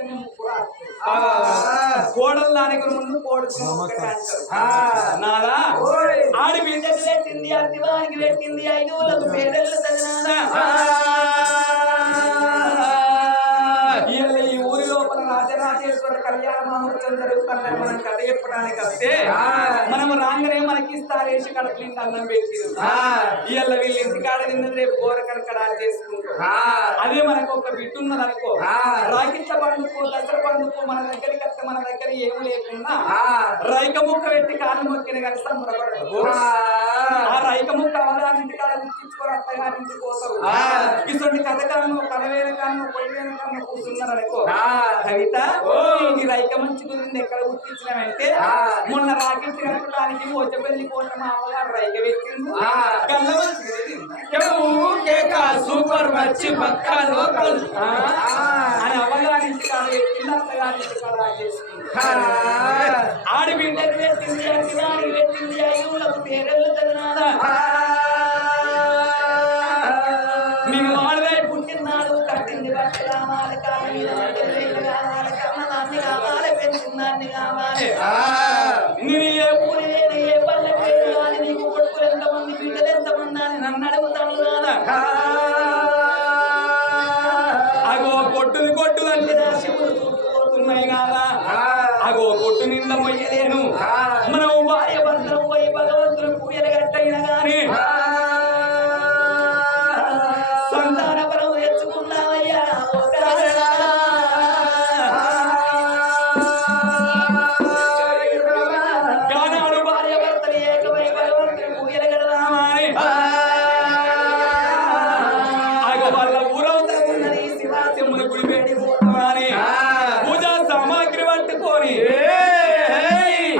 ఇక్కడనే ముక్కురా కోడలు దానికి ముందు కోడుకుని నాదా ఆడి బిడ్డకు పెట్టింది అతివానికి పెట్టింది 5 ఊళ్ళకు పేరెళ్ళు తగినాదా ఈ ఊరి లోపల రాజరాజేశ్వర కళ్యాణ మహోత్సవం జరుగుతుందని మనం కథ చెప్పడానికి వస్తే మనం రాగానే మనకి ఇస్తారేసి కడుపులింటి అన్నం పెట్టి ఇవాళ వీళ్ళ ఇంటికాడ నిన్న రేపు గోరకడకడా చేసుకుంటారు అదే మనకు ఒక బిడ్డ ఉన్నది అనుకో రాకిట్ల పండుకో దసరా పండుకో మన దగ్గరికి వస్తే మన దగ్గర ఏమి లేకున్నా రైక ముక్క పెట్టి కాలు మొక్కిన కలిసి సంబరపడతారు ఆ రైక ముక్క అవగారింటికాడ గుర్తించుకొని అత్తగారింటికి పోతారు ఇటువంటి కథకాలను కలవేల కాను పొయ్యేల కాను కూర్చున్నారు అనుకో కవిత ఈ రైక మంచి గురించి ఎక్కడ గుర్తించినామంటే మొన్న రాకెట్ కట్టడానికి వచ్చపల్లి కోట మా అమ్మగారు రైక పెట్టింది కళ్ళ సూపర్ మచ్చి పక్క లోకల్ అని అమ్మగారింటి కాడ పెట్టింది అత్తగారింటి కాడ చేసుకుంది ఆడి బిడ్డకి పెట్టింది అతివానికి పెట్టింది 5 ఊళ్ళకు పేరెళ్ళు తగినాదా నేను ఆడదై పుట్టినాడు కట్టింది బట్టి కావాలి కావాలి కావాలి కమ్మదాన్ని కావాలి పెంచుకున్నాన్ని కావాలి నేను ఏ ఊరి ఏ పల్లె కావాలి నీకు కొడుకులు ఎంతమంది బిడ్డలు ఎంతమంది అని నన్ను అడుగుతాను కదా అగో కొట్టుది కొట్టుది అంటే శివుడు చూపుతున్నాయి కాదా అగో కొట్టు నింద మొయ్యలేను మనం భార్య భర్తలు పోయి భగవంతుడు పూజలు గట్టయినా గాని సంతాన బలం తెచ్చుకున్నామయ్యా కానాడు భార్య భర్తలు ఏకమై భగవంతుడు పూజలు గడదామని అగో వాళ్ళ ఊరవుతా ఉన్నది శివాశివుని గుడి వేడి పోతామని పూజా సామాగ్రి పట్టుకొని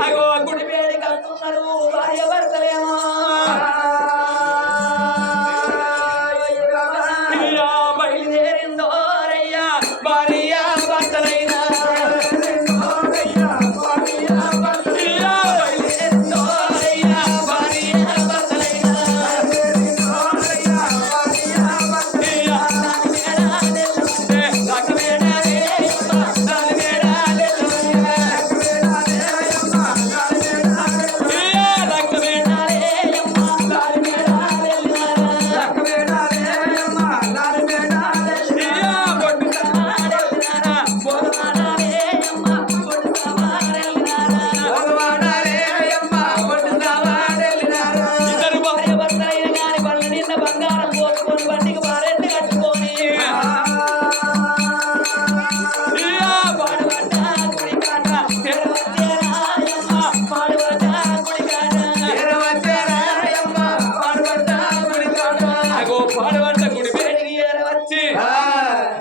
అగో గుడి వేడి కడుతున్నారు భార్య భర్తలేమో బయలుదేరిందో రయ్యా భార్య భర్తలైనా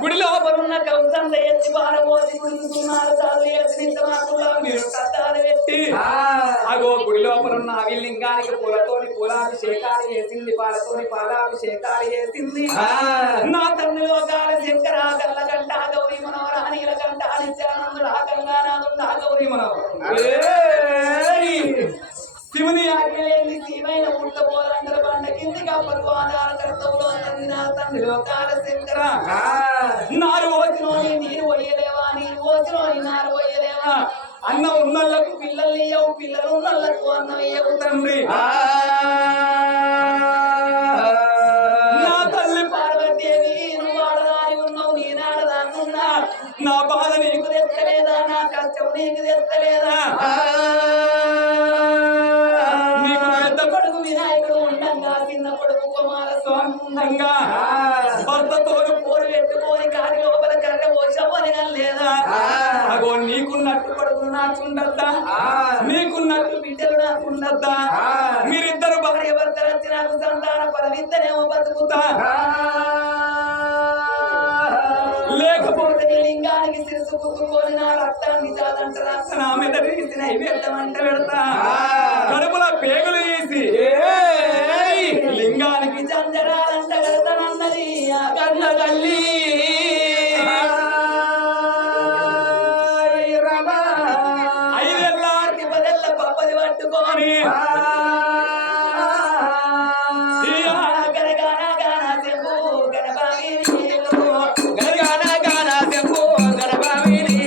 గుడి లోపల ఉన్న కౌసంత ఎత్తి పారబోసి గుడుతున్నారు అగో గుడి లోపల ఉన్న అవిలింగానికి పూలతోని పూలాభిషేకాలు చేసింది పాలతోని పాలాభిషేకాలు చేసింది నా తండ్రి లోకాల శంకర కళ్ళగంట గౌరీ మనోహర నీలకంఠ నిత్యానందుడు గంగానాథుడు గౌరీ మనోహర శివుని ఆజ్ఞలేని శివైన ఉట్టబోలందర బండ కింది కప్పలు ఆధార కర్తవులో నా తండ్రి లోకాల శంకర నారు పోసినోని నీరు పోయలేవా నీరు పోసినోని నారు పోయలేవా అన్న ఉన్నళ్ళకు పిల్లలు ఇయ్యవు పిల్లలు ఉన్నళ్ళకు అన్నం ఇయ్యవు తండ్రి నా తల్లి పార్వతీదేవి నువ్వు ఆడదాని ఉన్నావు నేనాడదాన్నున్నా నా బాధ నీకు తెచ్చలేదా నా కష్టం నీకు తెచ్చలేదా వినాయకుడు ఉండంగా చిన్న కొడుకు కుమార స్వామి ఉండంగా భర్తతో పోరు పెట్టుకొని కాని లోపల కర్ర పోసవని లేదా అగో నీకున్నట్టు కొడుకు నాకుండద్దా నీకున్నట్టు బిడ్డలు నాకుండద్దా మీరిద్దరు భార్య భర్తలు వచ్చి నాకు సంతాన పరమిద్దరేమో బతుకుతా లేకపోతే లింగానికి శిరసు కుక్కుకొని నా రక్తాన్ని చాలంట రక్త నా మీద తీసి నైవేద్యం అంట పెడతా కడుపుల పేగులు తీసి లింగానికి చందరాలంట పెడతానన్నది ఆ కన్న తల్లి ఐదెల్లాకి 10 ఏళ్ల పప్పది పట్టుకొని గనబాగిని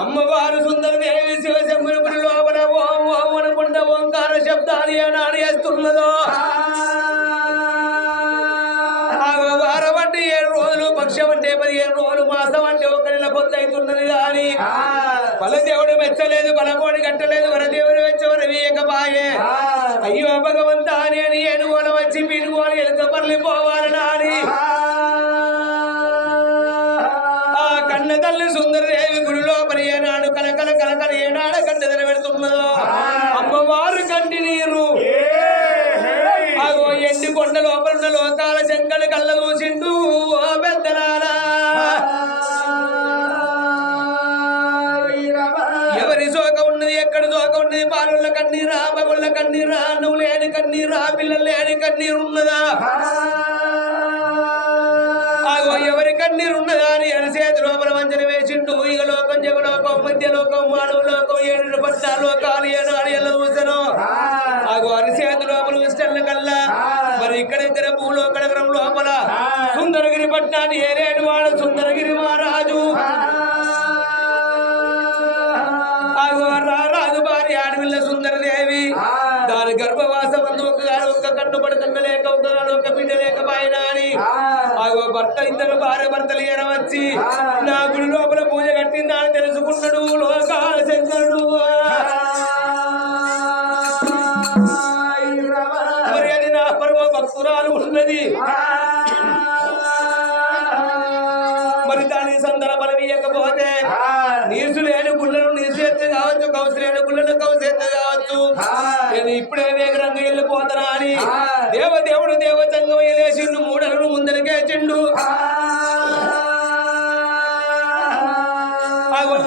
అమ్మవారు సుందరదేవి శివశంభుని లోపల ఓం ఓం అనుకుంటా ఓంకార శబ్దాలు ఏనాడు వేస్తున్నదో వారం అంటే 7 రోజులు, పక్షం అంటే 15 రోజులు, మాసం అంటే 1 నెల పొద్దు అవుతున్నది కానీ బలదేవుడు మెచ్చలేదు, బలకోడి కట్టలేదు, వరదేవుడు మెచ్చవరు వేయకపాయే. అయ్యో భగవంతా నేను ఏనుగోలు వచ్చి పీనుగోలు ఎలుక పర్లి పోవాలని అని కన్న తల్లి సుందరదేవి గుడి లోపల ఏనాడు కలకల కలకల ఏనాడు కంట నిలబెడుతున్నదో అమ్మవారు కంటి నీరు అగో ఎండి కొండ లోపల ఉన్న లోకాల శంకలు కళ్ళ చూసిండు ఓ పెద్దలారా. ఎవరి శోక ఉన్నది, ఎక్కడ శోక ఉన్నది, బాలుళ్ళ కన్నీరా, మగుళ్ళ కన్నీరా, నువ్వు లేని కన్నీరా, పిల్లలు లేని కన్నీరు ఉన్నదా? ఎవరి కన్నీరు ఉన్నదా అని అరిసేతి లోపల వంచన వేసిండు. ఇక లోకం, జగలోకం, మధ్య లోకం, మానవ లోకం, 7 పట్ల లోకాలు ఏనాడు ఎలా చూసను అరిసేతి లోపల విష్టల్ల కల్లా మరి ఇక్కడ ఇద్దర భూలోకనగరం లోపల సుందరగిరి పట్నాన్ని ఏరేడు వాడు సుందరగిరి మహారాజు రాజు భార్య ఆడవిల్ల సుందరదేవి దాని గర్భవాసం అందు ఒక్క కన్ను పడుతున్న లేక ఒక బిడ్డ లేక పైన అని భర్త ఇద్దరు భార్య భర్తలు ఎరవచ్చి నా గుడి లోపల పూజ కట్టిందా అని తెలుసుకున్నాడు లోకాల శంకరుడు. మరి అది నా పరమ భక్తురాలు ఉన్నది. మరి దాని సందర్భ బలమీయకపోతే నీసు లేని గుళ్ళను నీసేత్తు కావచ్చు, కౌసు లేని గుళ్ళను కౌసేత్తు కావచ్చు. నేను ఇప్పుడే వేగరంగా వెళ్ళిపోతానా అని దేవదేవుడు దేవతంగం వేసిండు, 3 అడుగులు ముందరికే చెండు.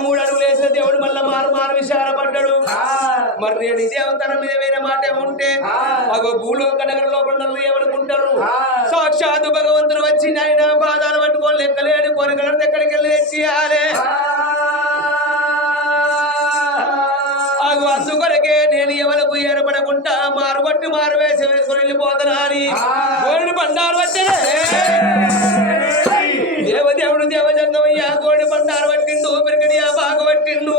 3 అడుగులు వేసిన దేవుడు మళ్ళా మారు విచారపడ్డాడు. మరి నేను ఇదే అవతారం మీద వేరే మాట ఉంటే భూలోక నగర లోపల ఏమనుకుంటారు? సాక్షాత్ భగవంతుడు వచ్చి ఆయన పాదాలు పట్టుకొని లెక్కలేని కోరికలను ఎక్కడికి వెళ్ళి తెచ్చియాలే. అందుకొరకే నేను ఎవరికి ఏర్పడకుండా మారుబట్టి మారు వేసి వేసుకొని వెళ్ళిపోతానా అని కోడి బండారు వచ్చే దేవదేవుడు దేవజంగమయ్యా కోడి బండారు పట్టిండు, పెరిగడియా బాగా పట్టిండు.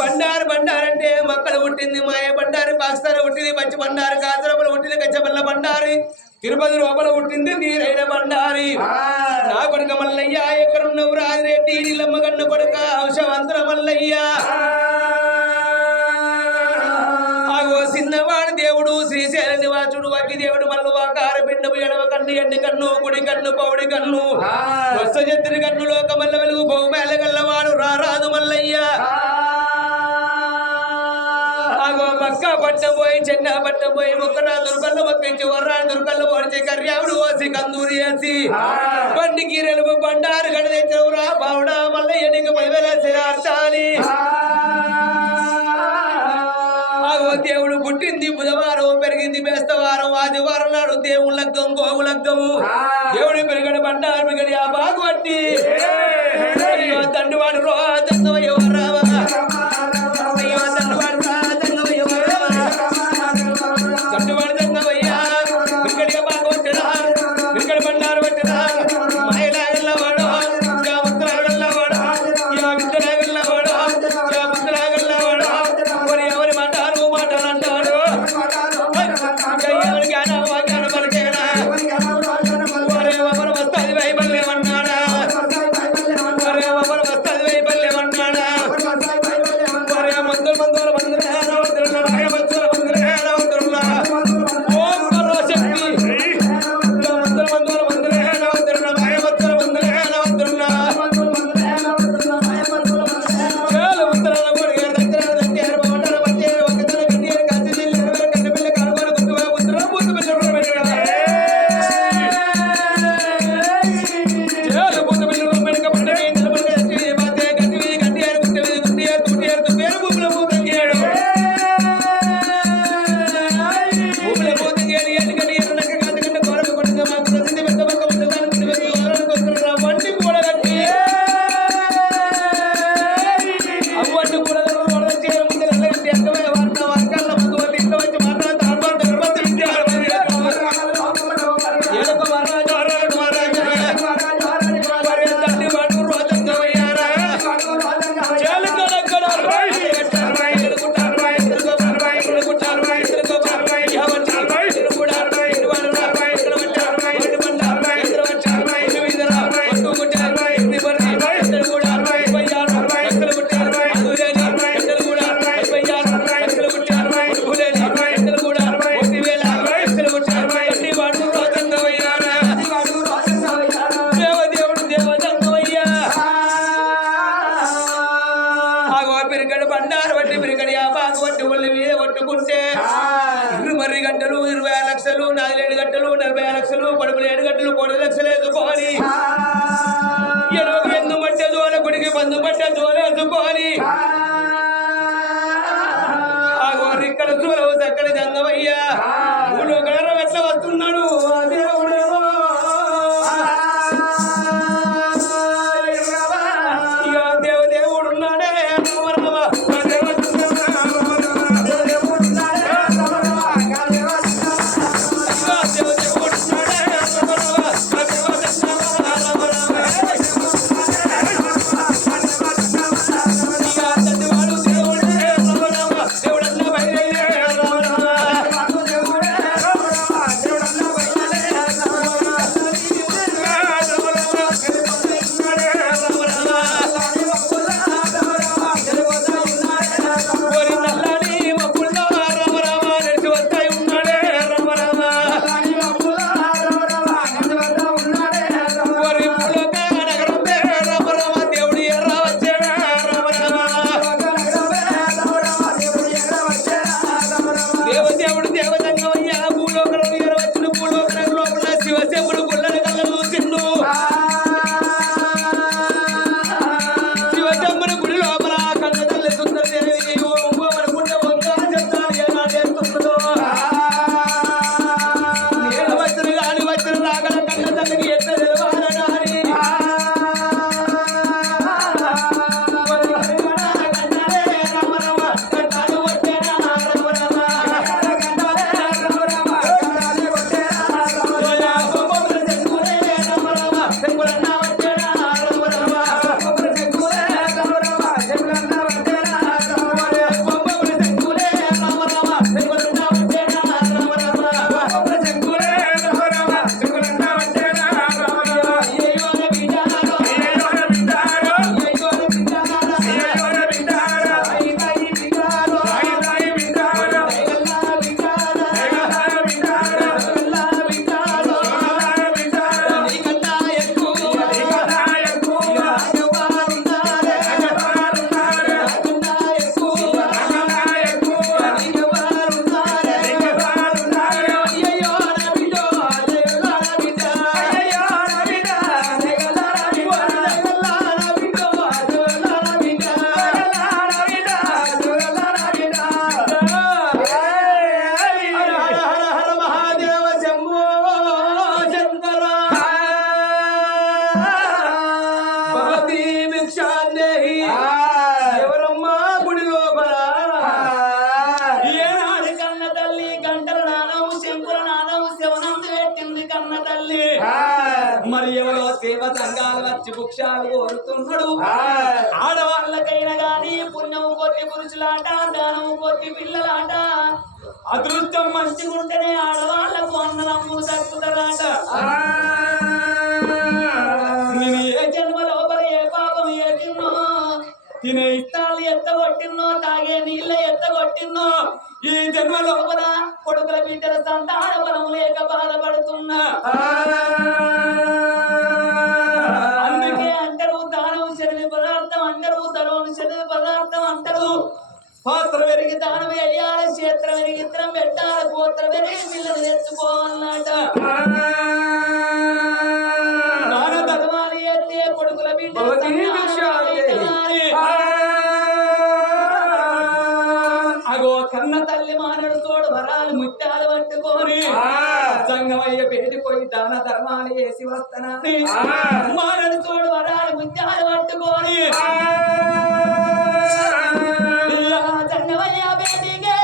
బండారు బండారంటే మక్కలు పుట్టింది, మాయ బండారు పాస్తాలు పుట్టింది, పచ్చి బండారు కాసరపల పుట్టింది, కచ్చపల్ల బండారి, తిరుపతి లోపల పుట్టింది నీరైన బండారి. నా కొడుక మల్లయ్య ఎక్కడున్నవు రాజిరెడ్డి నీలమ్మ కన్ను కొడుక హంసవంతర మల్లయ్య. చిన్నవాడు దేవుడు శ్రీశైల నివాసుడు అగ్గి దేవుడు మల్లువాకార పిండము ఎడవ కన్ను ఎండి కన్ను కుడి కన్ను పౌడి కన్ను వస్తజత్రి కన్ను లోకమల్ల వెలుగు బహుమేల గల్లవాడు రారాదు మల్లయ్య. పక్క పట్టం పోయి చెన్న పట్టం పోయి మొక్కన దుర్గల్లో మొక్కించి వర్రా దుర్గల్లో పొడిచి కర్యావుడు పోసి కందూరి వేసి బండి గీరెలు బండారు గడ తెచ్చవురా బావుడా మళ్ళీ ఎన్నిక 10,000 అర్థాలి దేవుడు పుట్టింది బుధవారం పెరిగింది బేస్తవారం ఆదివారం నాడు దేవుడు లగ్గం గోగు లగ్గము దేవుడి పెరిగడి బండారు పెరిగడి ఆ బాగు పట్టి తండ్రివాడు రోజంగమయ్య రావా అయ్యో తండ్రివాడు రాజంగమయ్య తండ్రివాడు జంగమయ్యా పెరిగడిగా బాగు పట్టినా పెరిగడి బండారు పట్టినా మహిళా వెళ్ళవాడు ముద్రగల్లవాడు విద్యలాగల్లవాడు ముద్రగల్లవాడు మరి ఎవరి మాటలు మాటలంటాడు ఎవరి జ్ఞానం వాజ్ఞానం పలికేనా ఒరే ఎవరు వస్తుంది వైబల్యమన్నాడా ఒరే ఎవరు వస్తుంది వైబల్యమన్నాడా ఒరే మందుల మందుల మందుల మందుల మందుల ఓం పరాశక్తి మందుల మందుల మందుల భయవత్తుల మందుల చాలు ఉత్తరాల కూడా దగ్గర దగ్గర బాగుంటారు వచ్చే ఒక తల గడ్డి కాచి గడ్డి పిల్ల కాడుకొని గుర్తుగా ఉత్తరం పూర్తి పిల్లలు పెట్టారు చాలు పూర్తి పిల్లలు పెడక పండుగ నిలబడి బాతే గడ్డి గడ్డి అని గుర్తి తూటి పేరు భూముల పూతంగాడు భూముల పూతంగాడు ఎందుకని ఎర్రనక్క కాంతకంటే కోరక కొడుకు మాకు ప్రసిద్ధి పెద్ద పక్క ముద్దదానికి వస్తున్నారు వంటి కూడా కట్టి అవ్వంటి కూడా చేయడం ముందు వెళ్ళగట్టి అర్థమైన వార్త వర్గాల ముందు వాళ్ళు ఇంట్లో వచ్చి మాట్లాడుతూ అనుభవం గర్భంత విద్యాలు ఏదొక తండ్రి వాడు రోజంగమయ్యారా పెరిగడు బండారు బట్టి పెరిగడి ఆ బాగు బట్టి ఒళ్ళు మీద కొట్టుకుంటే 20 గంటలు 20 లక్షలు 47 గంటలు 40 లక్షలు పడుకులు 7 గంటలు 10 లక్షలు వేసుకొని ఎనుగు ఎందు మట్టే జోల గుడికి బంధు పట్టే జోల వేసుకొని ఆ గోరు ఇక్కడ చూడవు చక్కడి జంగమయ్యా ఊళ్ళో గడరం ఎట్లా వస్తున్నాడు ఆ దేవుడు దేవుడు ఉన్నాడే వచ్చి భుక్షాలు కోరుతున్నాడు ఆడవాళ్ళకైనా గాని పుణ్యం కొద్ది పురుషులాట దానం కొద్ది పిల్లలాట అదృష్టం మంచిగా ఉంటేనే ఆడవాళ్ళకు అన్నదమ్ములు దక్కుతారాట నేను ఏ జన్మ లోపల ఏ పాపం ఏకిన్నో తినే ఇష్టాలు ఎత్తగొట్టిన్నో తాగే నీళ్ళ ఎత్తగొట్టిన్నో ఈ జన్మ లోపల కొడుకుల బిడ్డల సంతాన బలం లేక బాధపడుతున్నా అందుకే అంటారు దానం శరీర పదార్థం అంటారు ధనం శరీర పదార్థం అంటారు పాత్ర పెరిగి దానం వేయాలి క్షేత్రం పెరిగి ఇత్తరం పెట్టాలి గోత్ర పెరిగి పిల్లలు తెచ్చుకోవాలన్నట దాన ధర్మాలు ఎత్తే కొడుకుల బిడ్డల అగో కన్న తల్లి మానడు తోడు వరాలు ముత్యాలు పట్టుకొని సంగమయ్య పెళ్లిపోయి దాన ధర్మాలు వేసి వస్తానని మానడు తోడు వరాలు ముత్యాలు పట్టుకొని సంగమయ్య బేటికే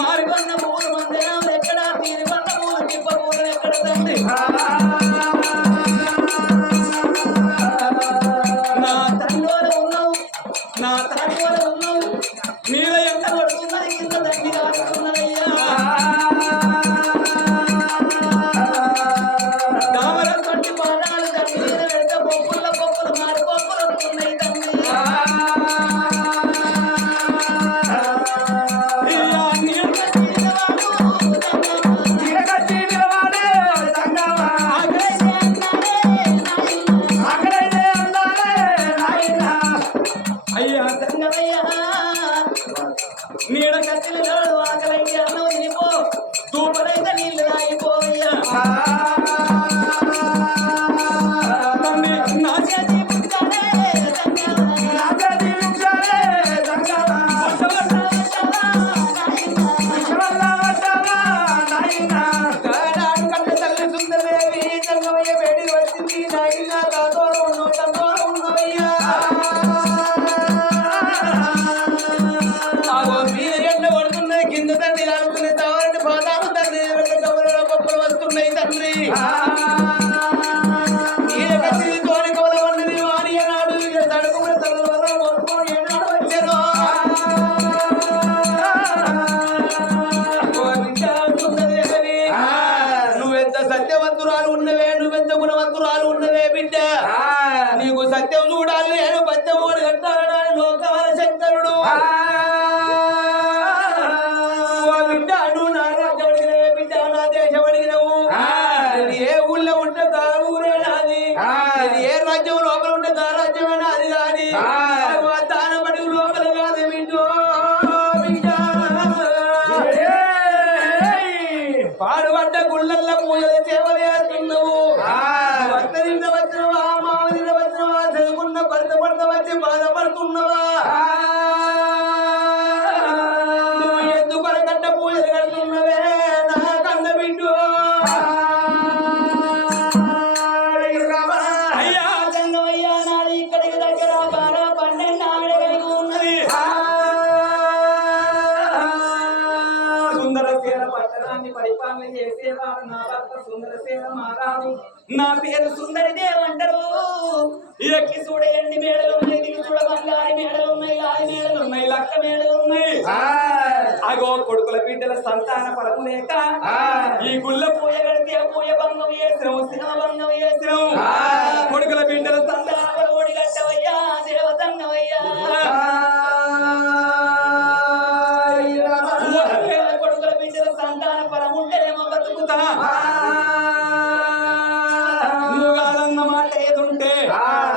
మారికొన్న పూలు మందిరం ఎక్కడ తీరికొన్న పూలు తిప్ప పూలు ఎక్కడ తండ్రి నా తండ్రి ఉన్నావు నా తండ్రి ఉన్నావు మీద ఎంత పడుతున్నది కింద తండ్రి కాడుతున్నదయ్యా దామరం తొట్టి పాదాలు తండ్రి మీద పెడితే పప్పులు మారి పప్పులు వస్తున్నాయి తండ్రి నీడ కత్తిలు ఆకలైతే అన్నం తినిపో తూపలైతే నీళ్ళు తాగిపోవయ్యా నా చేతి తల్లి సుందరదేవి జంగమయ్య వేడి వచ్చింది నాయన తాతోడు ఉన్నవయ్యా కింద తండ్రి ఆడుకునే తావాలని పాదాలు తండ్రి పప్పులు వస్తున్నాయి తండ్రి తోడి కోలవన్నది వారి అన్నాడు తడుకునే తల్లి వల్ల మొత్తం ఏనాడు వచ్చారో నువ్వెంత సత్యవంతురాలు ఉన్నవే నువ్వెంత గుణవంతురాలు ఉన్నవే బిడ్డ నీకు సత్యం చూడాలి నేను పద్యమోడు కట్టాలని లోకాల శంకరుడు ఏ ఊళ్ళో ఉంటే దా ఊరే నాది ఏ రాజ్యం లోపల ఉంటే దా రాజ్యమే నాది కాని దాన పడి లోపల కాదు వింటూ పాడుబడ్డ గుళ్ళల్లో పూజలు సేవలు చేస్తున్నావు భర్త నింద వచ్చినవా మామ నింద వచ్చినవా చదువుకున్న భర్త పడత వచ్చి బాధపడుతున్నావా మహారాజు నా భర్త సుందరసేన మహారాజు నా పేరు సుందరి దేవంటారు ఎక్కి చూడయండి మేడలు ఉన్నాయి దిగి చూడ బంగారి మేడలు ఉన్నాయి లారి మేడలు ఉన్నాయి లక్క మేడలు ఉన్నాయి అగో కొడుకుల బిడ్డల సంతాన ఫలము లేక ఈ గుళ్ళ పూయ గడితే పూయ భంగం చేసినాం సినిమా భంగం చేసినాం కొడుకుల బిడ్డల సంతాన ఓడి గట్టవయ్యా దేవతంగవయ్యా కొడుకుల బిడ్డల సంతాన ఫలం ఉంటేనేమో బతుకుతా నువ్వు కాదన్న మాట ఏదుంటే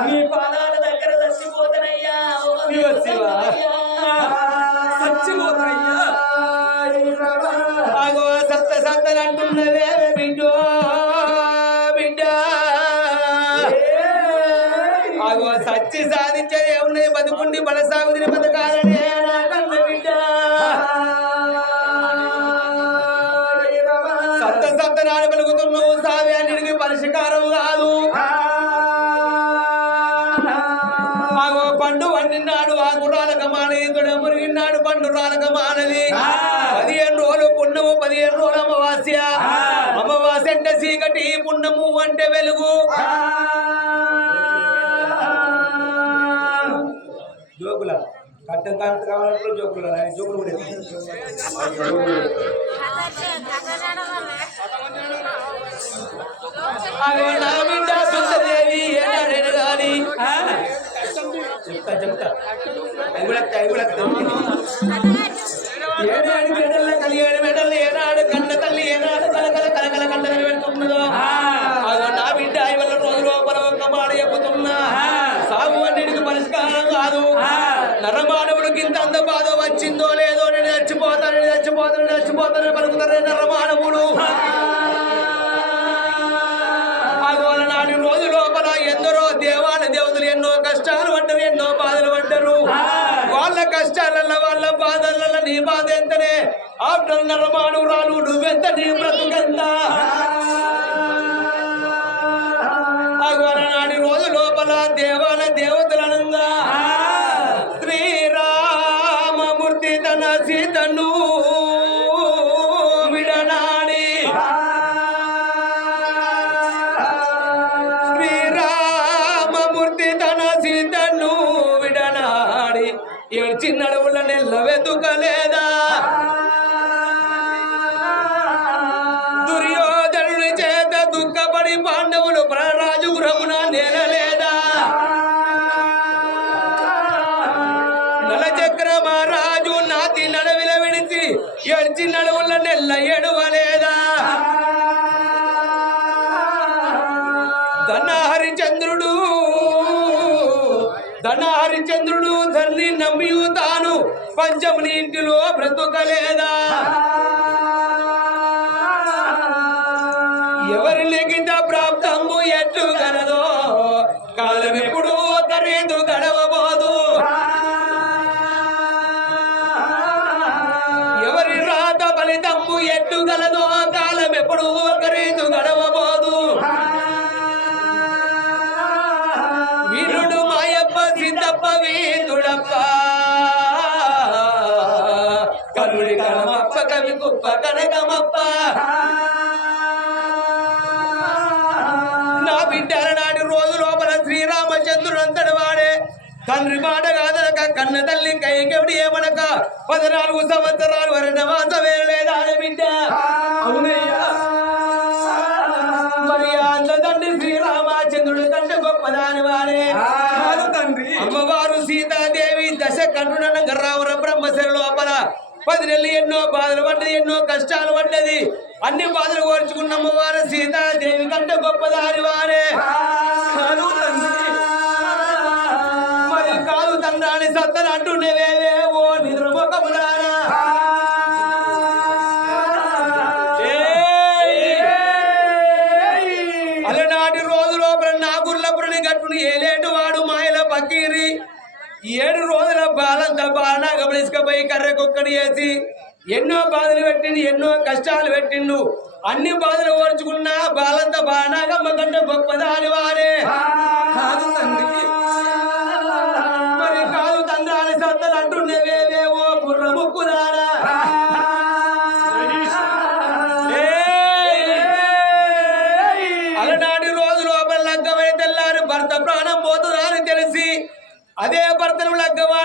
నీ పాదాల దగ్గర చచ్చిపోతానయ్యా చచ్చిపోతానయ్యా అగో సత్త సత్తనంటున్నదే బిడ్డో బిడ్డ అగో సచ్చి సాధించేది ఏమున్నాయి బతుకుండి బలసాగుదిని బతకాలని నాకన్న బిడ్డ సత్త సత్త నాడు పలుకుతున్నావు సావ్యానికి పరిష్కారం కాదు అగో పండు వండినాడు ఆ గుర్రాలకు మానవుడు మురిగినాడు పండు రాలక మానది 15 రోజులు పుణ్యము 15 రోజులు అమావాస్య అమావాస్య అంటే చీకటి పుణ్యము అంటే వెలుగు జోకుల కట్టం కాంత కావాలంటే జోకులు జోకులు కూడా అగో నా బిడ్డ సుందరదేవి ఏనాడేను గాని చెప్తా ఏనాడు మెడల్ల కలిగాడు మెడల్ ఏనాడు కన్న తల్లి ఏనాడు కలకల కలకల కండలు పెడుతున్నదో అగో నా బిడ్డ ఇవాళ రోజు లోపల ఒక్క మాట చెప్పుతున్నా సాగు అన్నిటికి పరిష్కారం కాదు నరమానవుడికి ఇంత అంత బాధ వచ్చిందో లేదో నేను చచ్చిపోతాను పలుకుతారు నరమానవుడు అగోల నాటి రోజు లోపల ఎందరో దేవతలు ఎన్నో కష్టాలు పడ్డారు ఎన్నో బాధలు పడ్డారు వాళ్ళ కష్టాలలో వాళ్ళ బాధలలో నీ బాధ ఎంతనే ఆఫ్టర్ నరమానవురాలు నువ్వెంత నీ బ్రతుకెంత అగోల నాటి రోజు లోపల దేవతలనంగా శ్రీరామమూర్తి తన సీతను విడనాడి శ్రీరామమూర్తి తన సీతను విడనాడి ఏడ్చిన్నడువుల నెల్ల వెతుకలేదా దుర్యోధనుని చేత దుఃఖపడి పాండవులు ప్రరాజు గృహమున నేలలేదా నలచక్ర మహారాజు నాతి నడవిల విడిచి ఏడ్చి నడువుల నెల్ల ఎడువలేదా ధనహరిచంద్రుడు ధర్ని నమ్మి తాను పంచముని ఇంటిలో బ్రతుకలేదా ఎవరి లిఖిత ప్రాప్తము ఎట్లు గలదో కాలం ఎప్పుడు ఖరీదు గడవబోదు ఎవరి రాత ఫలితము ఎట్లు గలదో కాలం ఎప్పుడు ఖరీదు గడవబోదు వీరుడు మాయప్ప సిద్ధప్ప వీరుడప్ప కరుడి కనమప్ప కవి కుప్ప కనకమప్ప నా బిడ్డల నాటి రోజు లోపల శ్రీరామచంద్రుడు అంతటి వాడే తండ్రి మాట కాదనక కన్న తల్లి కైకెవడి ఏమనక 14 సంవత్సరాలు వరణవాస వేయలేదా బిడ్డ అవునయ్యా మరి అంత తండ్రి శ్రీరామచంద్రుడు కంటే గొప్పదాని వాడే తండ్రి అమ్మవారు సీతాదేవి దశ కన్నునంగా రావుర బ్రహ్మశర లోపల 10 నెలలు ఎన్నో బాధలు పడ్డది ఎన్నో కష్టాలు పడ్డది అన్ని బాధలు కోర్చుకున్న అమ్మవారు సీతాదేవి కంటే గొప్పదాని వారే మరి కాదు తండ్రాని సత్తలు అంటుండేవేవే ఓ నిద్రముఖములారా అలనాటి రోజు లోపల నాగుర్లపురిని గట్టుని ఏలేటు వాడు మాయల పకీరి 7 రోజుల బాలంతా బాగా గమనించకపోయి కర్రెకొక్కడి వేసి ఎన్నో బాధలు పెట్టిండు ఎన్నో కష్టాలు పెట్టిండు అన్ని బాధలు ఓర్చుకున్న బాలంతా బాణాగమ్మ కంటే గొప్పదాని వారే మరి కాదు తండ్రాని సత్తలు అంటుండేవేవో బుర్ర ముక్కురారా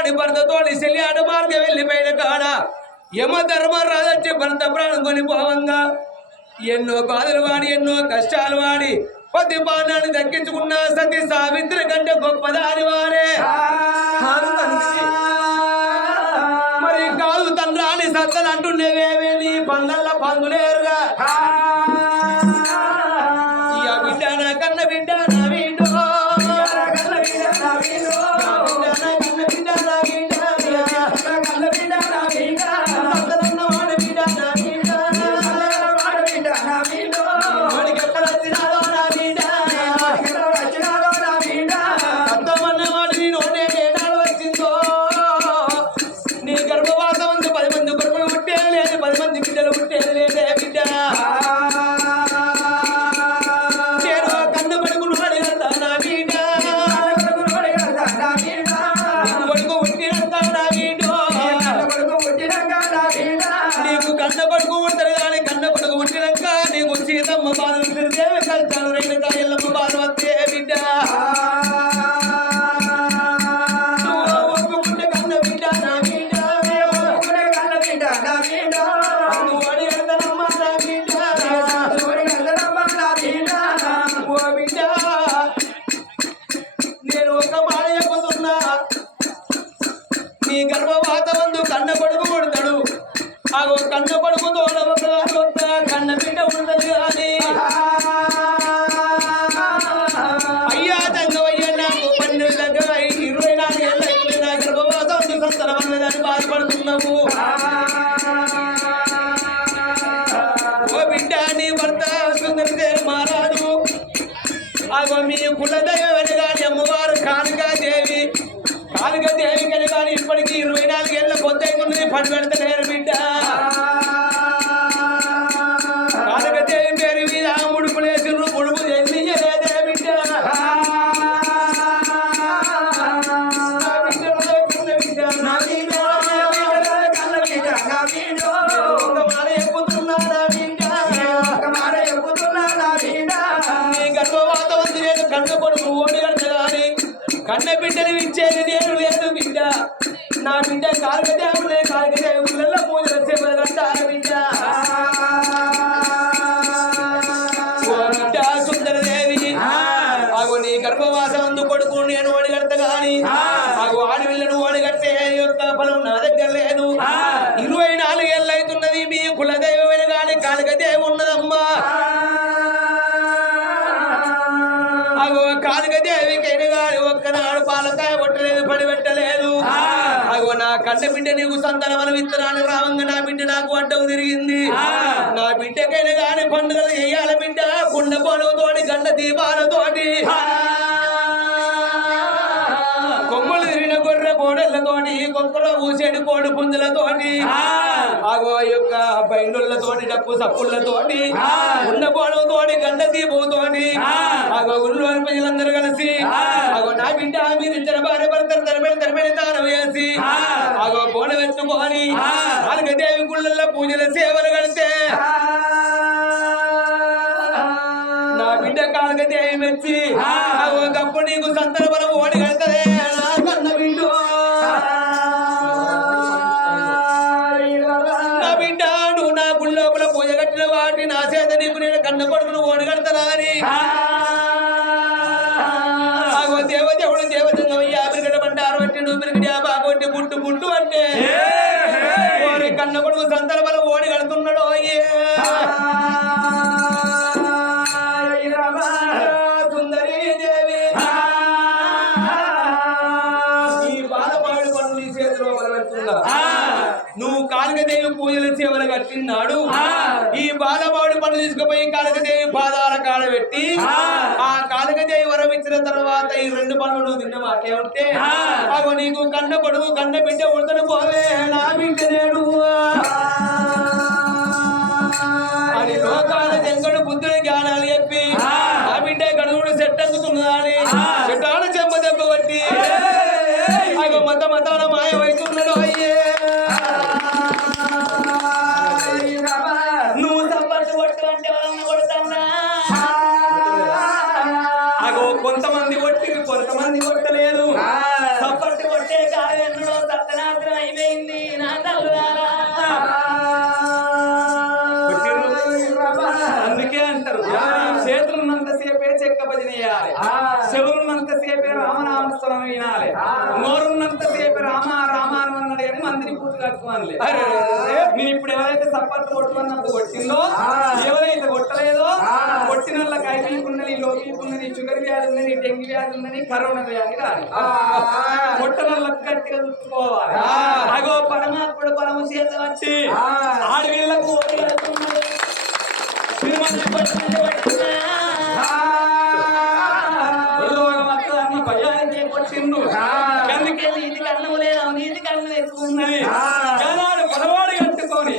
అని భర్తతోటి చెల్లి మార్గం వెళ్ళిపోయిన కాడ యమ ధర్మరాజు వచ్చి భర్త ప్రాణం కొని పోవంగా ఎన్నో బాధలు వాడి ఎన్నో కష్టాలు వాడి ప్రతి బాణాన్ని దక్కించుకున్న సతీ సావిత్రి కంటే గొప్పదాని వారే మరి కాదు తండ్రాని సత్తలు అంటుండేవేమి పండ్ల పందులేరుగా ఇక బిడ్డ నా కన్న బిడ్డ నా బిడ్డ కన్న కొడుకు కన్న బిడ్డ ఉండదు కానీ అయ్యా తంగవయ్య నాకు 12 దగ్గర 24 ఏళ్ళ నా గర్భవాసం సంతానం అన్నదాన్ని బాధపడుతున్నావు ఓ బిడ్డ నీ భర్త సుందరదేవి మహారాజు అగో మీ కులదైవని కానీ అమ్మవారు కాళికాదేవి కని కానీ ఇప్పటికీ 24 ఏళ్ళ కొత్త అవుతుంది పని పెడతలేరు బిడ్డ కాళికాదేవి పేరు మీద ముడుపులేసిర్రు ముడుపు చెల్లియలేదే బిడ్డ గర్భవాతవంతి నేను కన్న కొడుకు ఓడి కడతగాని కన్న బిడ్డలు ఇచ్చేది నేను లేదు బిడ్డ నా బిడ్డ కాళికాదేవులే కాళికాదేవులలో పూజలు సేవలు అంటారు బిడ్డ బిడ్డ సుందరదేవి అగో నీ గర్భవాసం అందు కొడుకు నేను ఓడి కడత గాని అగో ఆడవిల్లను ఓడి కట్టే యొక్క ఫలం నా దగ్గర లేదు 24 ఏళ్ళు అవుతున్నది మీ కులదైవమైన గాని కాళికాదేవి ఉన్నదమ్మా అగో కాళికాదేవికైనా గాని ఒక్కనాడు పాలకాయ కొట్టలేదు పడి పెట్టలేదు అగో నా కన్న బిడ్డ నీకు సంతానం విత్తనాలు రావంగా నా బిడ్డ నాకు అడ్డం తిరిగింది నా బిడ్డకైనా గాని పండుగలు చేయాలి బిడ్డ కుండ పొలవుతోటి గండ దీపాలతోటి కొమ్మలు తిరిగిన గొర్రె కోడళ్లతోటి కొక్కలో ఊసేడు కోడి పుంజులతోటి అగో యొక్క బైండులతోటి డప్పు సప్పులతోటి కుండ పొలవుతోటి గండ దీపంతోటి అగో ఊళ్ళో ప్రజలందరూ కలిసి అగో నా బిడ్డ మీరు ఇచ్చిన భార్య భర్తలు తరబడి దానం వేసి అగో బోనం ఎత్తుకొని కాళికాదేవి గుళ్ళల్లో పూజల సేవలు కడితే నా బిడ్డ కాళికాదేవి మెచ్చి అగో గప్పు నీకు సంతన బలం ఓడి కడతదే నా కన్న బిడ్డ నా బిడ్డ నువ్వు నా గుళ్ళోపల పూజ కట్టిన వాటి నా చేత నీకు నేను కన్న కొడుకును ఓడి కడతానా అని దేవదేవుడు దేవతంగయ్యా బిరిగడమంటారు అంటే నువ్వు బిరిగడా బాగొట్టి పుట్టు పుట్టు అంటే కన్న కొడుకు సంతల బలం ఓడి కడుతున్నాడు సుందరీ దేవి ఈ బాలపాడు పనులు ఈ చేతిలో బలపెడుతున్నా నువ్వు కాళికాదేవి పూజల సేవలు కట్టినాడు ఈ బాలపాడు పనులు తీసుకుపోయి కాళికాదేవి పాదాల కాడ పెట్టి ఆ కాళికాదేవి వరం ఇచ్చిన తర్వాత ఈ 2 పనులు నువ్వు తిన్న మాటే ఉంటే అగో నీకు కన్న కొడుకు కన్న బిడ్డ ఉడతను పోవే నా బిడ్డ నేడు అని లోకాల జంగడు బుద్ధుని జ్ఞానాలు చెప్పి ఆ బిడ్డ గడుగుడు సెట్ అందుతున్నదా అని చెట్టాన చెంప దెబ్బ కొట్టి అగో మతాల మాయమవుతున్నాడు అయ్యే నువ్వు తప్పట్టు కొట్టు అంటే వాళ్ళని కొడతావునా అగో కొంతమంది కొట్టి కొంతమంది కొట్టలేదు తప్పట్టు కొట్టే కాదు ఎన్నడో అయిపోయింది నా తల్లులారా. అందుకే అంటారు చేతులున్నంతసేపే చెక్క భజన చేయాలి, చెవులున్నంతసేపే రామనామస్వరం వినాలి, నోరున్నంతసేపే రామ రామాను అన్నాడు కానీ మందిని పూర్తి కట్టుకోవాలి. నేను ఇప్పుడు ఎవరైతే సపోర్ట్ కొట్టుకున్నప్పుడు కొట్టిందో, ఎవరైతే కొట్టలేదో కొట్టిన వాళ్ళకి ఐపీకి ఉన్నది, లోపీకి ఉన్నది, షుగర్ వ్యాధి ఉన్నది, డెంగ్యూ వ్యాధి ఉన్నది, కరోనా వ్యాధి రాదు. కొట్టన వాళ్ళకి గట్టిగా చూసుకోవాలి. అగో పరమాత్ముడు పరమ చేత వచ్చి ఆడవిళ్ళకు భయానికి కొట్టిండు. అందుకెళ్ళి ఇది కన్నం లేదా నీతి కన్నం ఎక్కువ ఉన్నది. జనాడు పొలవాడు కట్టుకొని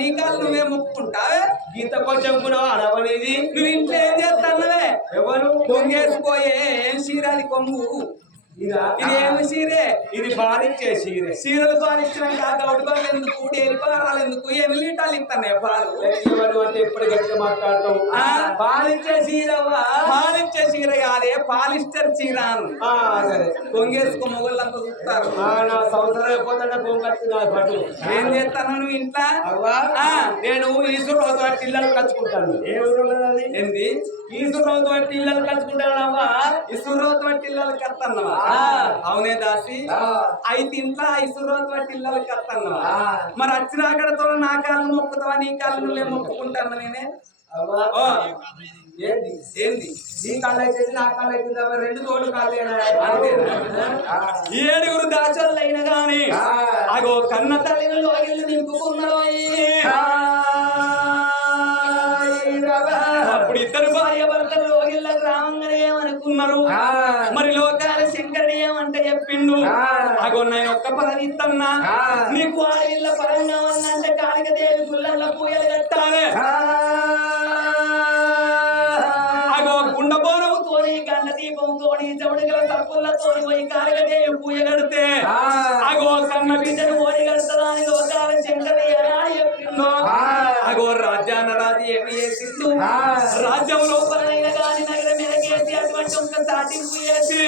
నీ కాళ్ళు నువ్వే మొక్కుకుంటావే. గీత కొంచెం కూడా అడవనేది. నువ్వు ఇంట్లో ఏం చేస్తానవే? ఎవరు కొంగేసిపోయే ఏం చీరాలి కొంగు? ఇది ఏమి చీరే? ఇది పాలిచ్చే చీరే. చీరలు పాలిచ్చినాక గౌడుబాలు ఎందుకు, డేలిపారాలు ఎందుకు, ఎన్ని లీటర్లు ఇస్తానే పాలు? అంటే ఎప్పుడు గట్టిగా మాట్లాడతాం. పాలిచ్చే చీరవా? పాలిచ్చే చీర కాదే, పాలిస్టర్ చీర అను. కొంగేసుకో మొగళ్ళంతా చూస్తారు. నా సంవత్సరం అయిపోతుంటే కొంగట్టుకు పట్టు. ఏం చేస్తాను నువ్వు ఇంట్లో? నేను ఈశ్వరరావు వాటి ఇళ్ళని కలుసుకుంటాను. ఏ ఊరు ఏంది? ఈశ్వరరావు వాటి ఇళ్ళని కలుసుకుంటానమ్మా. ఈశ్వరరావు వాటి ఇళ్ళకి వస్తానవా? అవునే దాసి. అయితే ఇంట్లో ఈశ్వరరావు వాటి ఇళ్ళకి వస్తానవా? మరి వచ్చిన అక్కడతో నా కాళ్ళు మొక్కుతావా, నీ కాళ్ళు నువ్వే మొక్కుకుంటాను నేనే? ఏంది ఏంది? నీ కాళ్ళు అయితే నా కాళ్ళు అయితే రెండు తోడు కాళ్ళు. ఏడుగురు దాచోళ్ళు అయినా గాని అగో కన్న తల్లిలో నింపుకున్నారో. అప్పుడు ఇద్దరు భార్య భర్తలు లోగిళ్ళకి రావంగానే ఏమనుకున్నారు? మరి లోకాల శంకరుడు ఏమంటే చెప్పిండు, అగో నేను ఒక్క పని ఇస్తున్నా, నీకు ఆడవిళ్ళ పరంగా ఉందంటే కాళికదేవి గుళ్ళల్లో పూయలు కట్టాలి. అగో గుండబోనవుతోని గండ దీపంతోని చవుడుగల తప్పులతోని పోయి కాళికదేవి పూయ కడితే అగో కన్న బిడ్డను ఓడి కడతదా అని లోకాల శంకరుడు ఎలా చెప్పిందో. అగో రాజ్యాన్న రాజు ఏమి చేసిండు? రాజ్యం లోపలైన గాని నగరం ఎనకేసి అటువంటి ఒక సాటింపు చేసి